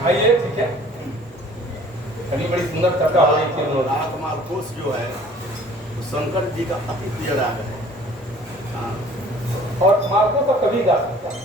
आइए, ठीक है। अभी बड़ी सुंदर चर्चा हो रही थी। राग मार्कोस जो है वो शंकर जी का अति प्रिय राग है। और मार्कोस का कभी गा सकता है?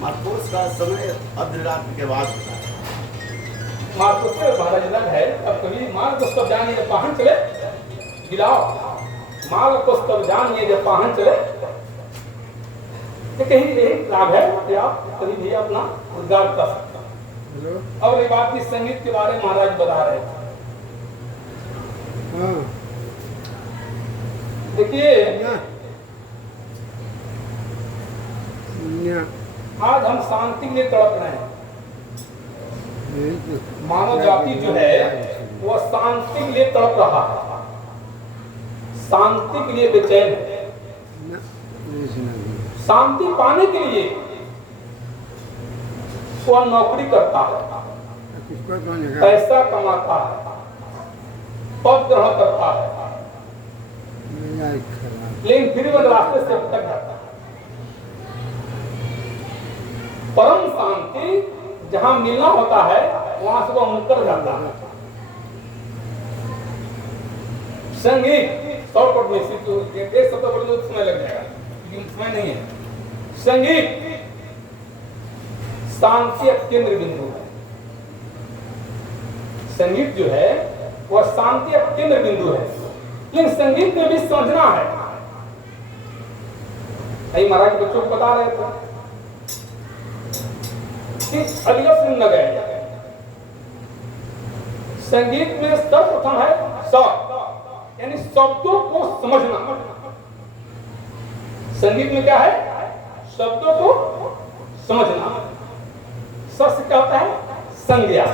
मार्कोस का समय अर्ध रात के बाद होता है। मार्कोस का महाराज लग है। अब कभी मार्कोस तब जानिए जब पाहन चले गिलाओ, मार्कोस तब जानिए जब पाहन चले। कहीं यही लाभ है कि आप कभी भी अपना उद्गार कर सकते हैं। और ये बात की संगीत के बारे में महाराज बता रहे थे। देखिए, आज हम शांति के लिए तड़प रहे हैं। मानव जाति जो है वो शांति के लिए तड़प रहा है, शांति के लिए बेचैन है। शांति पाने के लिए वो नौकरी करता है, पैसा कमाता है, पद ग्रहण करता है, लेकिन फिर वो रास्ते से भटक जाता है। परम शांति जहां मिलना होता है वहां से वो मुकर जाता है। संगीत शॉर्टकट में एक शब्द बोलने में समय लग जाएगा, लेकिन समय नहीं है। संगीत शांति का केंद्र बिंदु है। संगीत जो है वह शांति का केंद्र बिंदु है, लेकिन संगीत में भी समझना है। यही महाराज के बच्चों को बता रहे थे कि अगला सुन न गए। संगीत में सर्वप्रथम है शब्द, यानी शब्दों को समझना। संगीत में क्या है? शब्दों को समझना। शब्द क्या होता है? संज्ञा।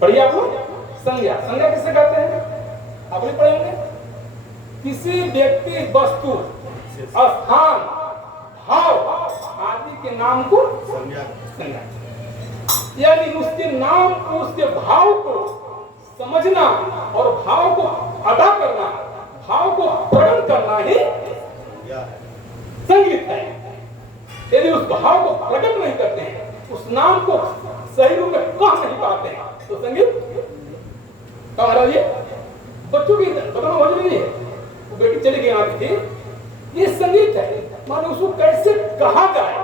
पढ़िए आप लोग, संज्ञा। संज्ञा किससे कहते हैं? आप भी पढ़ेंगे। किसी व्यक्ति, वस्तु, स्थान, भाव आदि के नाम को संज्ञा। यानी उसके नाम को, उसके भाव को समझना और भाव को अदा करना, भाव को प्रण करना ही संगीत है। यदि उस भाव को प्रकट नहीं करते हैं, उस नाम को सही रूप में कह नहीं पाते हैं, तो संगीत क्या महाराज? ये बच्चों की बताना हो नहीं है। वो बेटी चली गई यहाँ थी, ये संगीत है। माने उसको कैसे कहा जाए,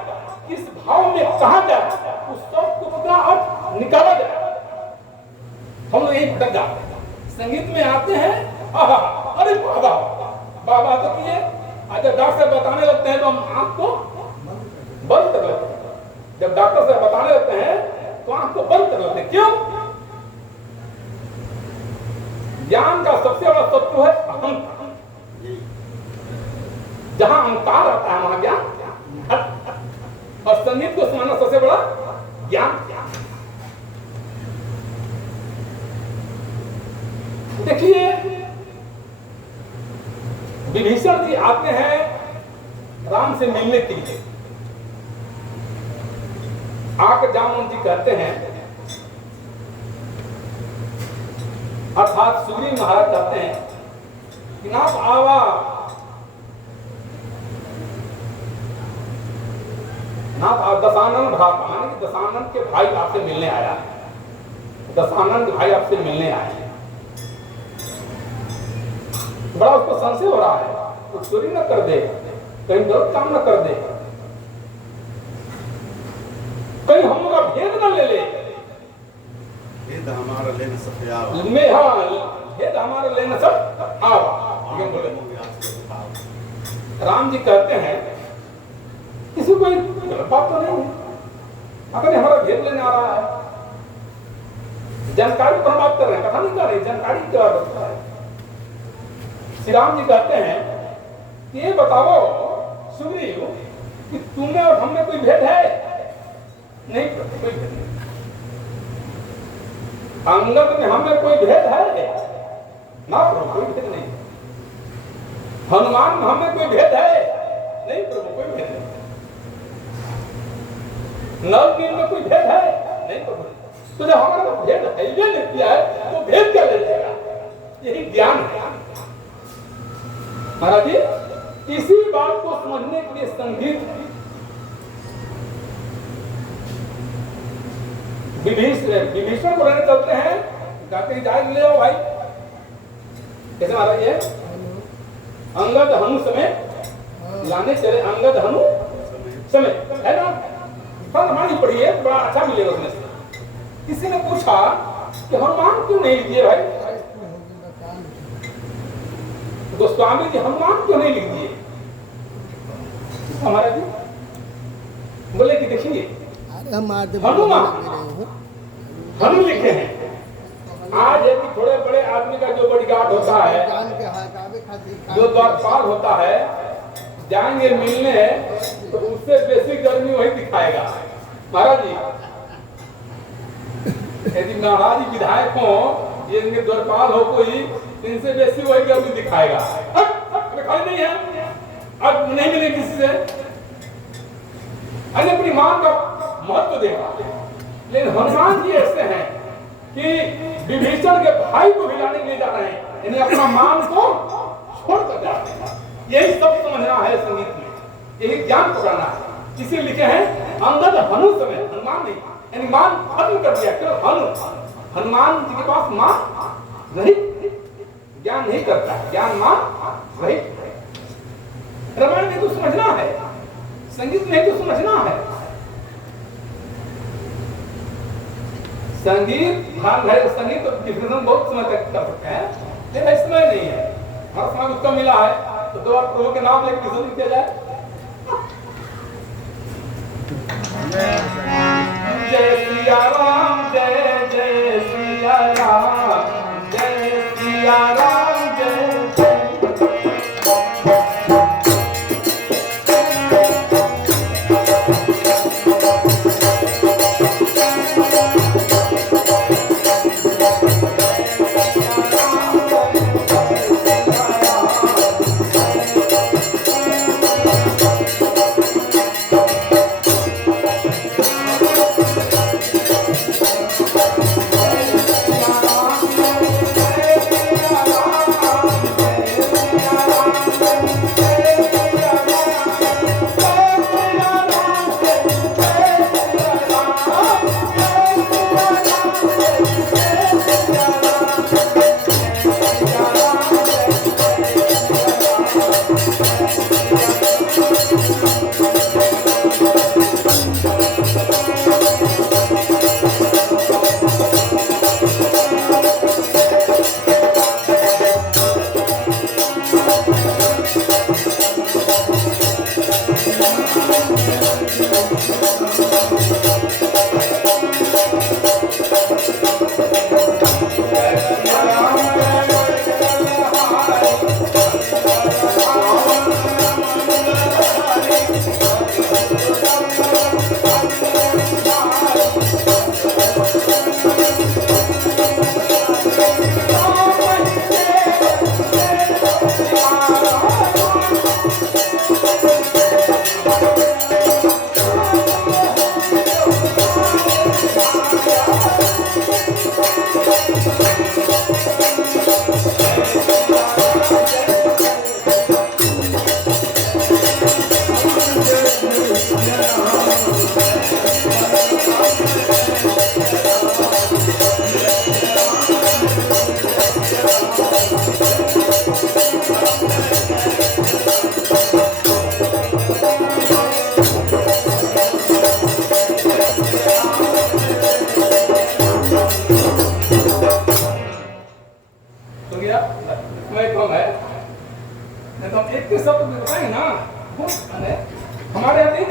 किस भाव में कहा जाए, उस सब को अपना अर्थ निकाला जाए। हम लोग यही भटक जाते हैं। संगीत में आते हैं, अरे बाबा बाबा तो किए, अगर डॉक्टर साहब बताने लगते हैं तो हम आंख को बंद कर लेते हैं। जब डॉक्टर साहब बताने लगते हैं तो आंख को बंद कर लेते हैं। क्यों? ज्ञान का सबसे बड़ा तत्व है अहंकार। जहां अहंकार आता है वहां ज्ञान, और संगीत को समझना सबसे बड़ा ज्ञान। देखिए विभीषण जी आते हैं राम से मिलने के लिए। आकर जामुन जी कहते हैं, अर्थात सुग्रीव महाराज कहते हैं कि नाथ आवा, नाथ दशानन भ्राता, माने कि दशानन के भाई आपसे मिलने आया है, दशानन के भाई आपसे मिलने आए हैं। बड़ा उसको संशय हो रहा है, कुछ चोरी न कर दे, कहीं गलत काम न कर दे, कहीं हम लोग का भेद न ले ले। भेद हमारा लेना सब आवा, में हाँ भेद हमारा लेना सब आवा। ये बोले राम जी कहते हैं किसी कोई गलत बात तो नहीं है, अगर हमारा भेद लेने आ रहा है, जानकारी पर बात कर रहे हैं, कथा नहीं कर रहे, जानकारी क्या रखता है। श्री राम जी कहते हैं कि ये बताओ सुग्रीव कि तुम्हें और हमें कोई भेद है? नहीं, कोई भेद नहीं। अंगद में हमें कोई भेद है? ना प्रभु, कोई भेद नहीं। हनुमान में हमें कोई भेद है? नहीं प्रभु, कोई भेद नहीं। नल नील में कोई भेद है? नहीं प्रभु। तो जब हमारा भेद है ये नहीं किया है तो भेद क्या ले लेगा? यही ज्ञान है महाराज जी। इसी बात को समझने के लिए संगीत विभीषण को लेने चलते हैं, कहते हैं जाए ले आओ भाई। कैसे महाराज ये अंगद हनु समय लाने चले, अंगद हनु समय है ना, हनुमान पढ़िए तो बड़ा अच्छा मिलेगा उसमें से। किसी ने पूछा कि हनुमान क्यों नहीं लिखिए भाई? गोस्वामी जी हनुमान क्यों नहीं लिख दिए? हमारा जी बोले कि देखिए हनुमान हनु लिखे हैं। आज यदि थोड़े बड़े आदमी का जो बॉडीगार्ड होता है, जो द्वारपाल होता है, जाएंगे मिलने तो उससे बेसिक गर्मी वही दिखाएगा महाराज जी। यदि महाराज जी विधायक हो, ये इनके द्वारपाल हो कोई, इनसे बेसी वही गर्मी दिखाएगा। खाली नहीं है, अब नहीं मिले किसी से, अपनी मां का महत्व देगा। लेकिन हनुमान जी ऐसे हैं कि विभीषण के भाई को हिलाने के लिए जा रहे हैं, यानी अपना मान को छोड़कर जा रहे हैं। यही सब समझना है संगीत में, यही ज्ञान पकड़ना है। इसीलिए लिखे हैं अंगद हनु समय, हनुमान नहीं, यानी मान खत्म कर दिया, केवल हनु। हनुमान जी के पास मान नहीं, ज्ञान नहीं करता, ज्ञान मान वही। रामायण में तो समझना है, संगीत में तो समझना है। संगीत ध्यान है, संगीत तो डिफरेंस बहुत समय तक कर सकते हैं, लेकिन इस समय नहीं है। हर समय उत्तम मिला है तो दो बार प्रभु के नाम लेकर किसी किया जाए। जय सिया राम।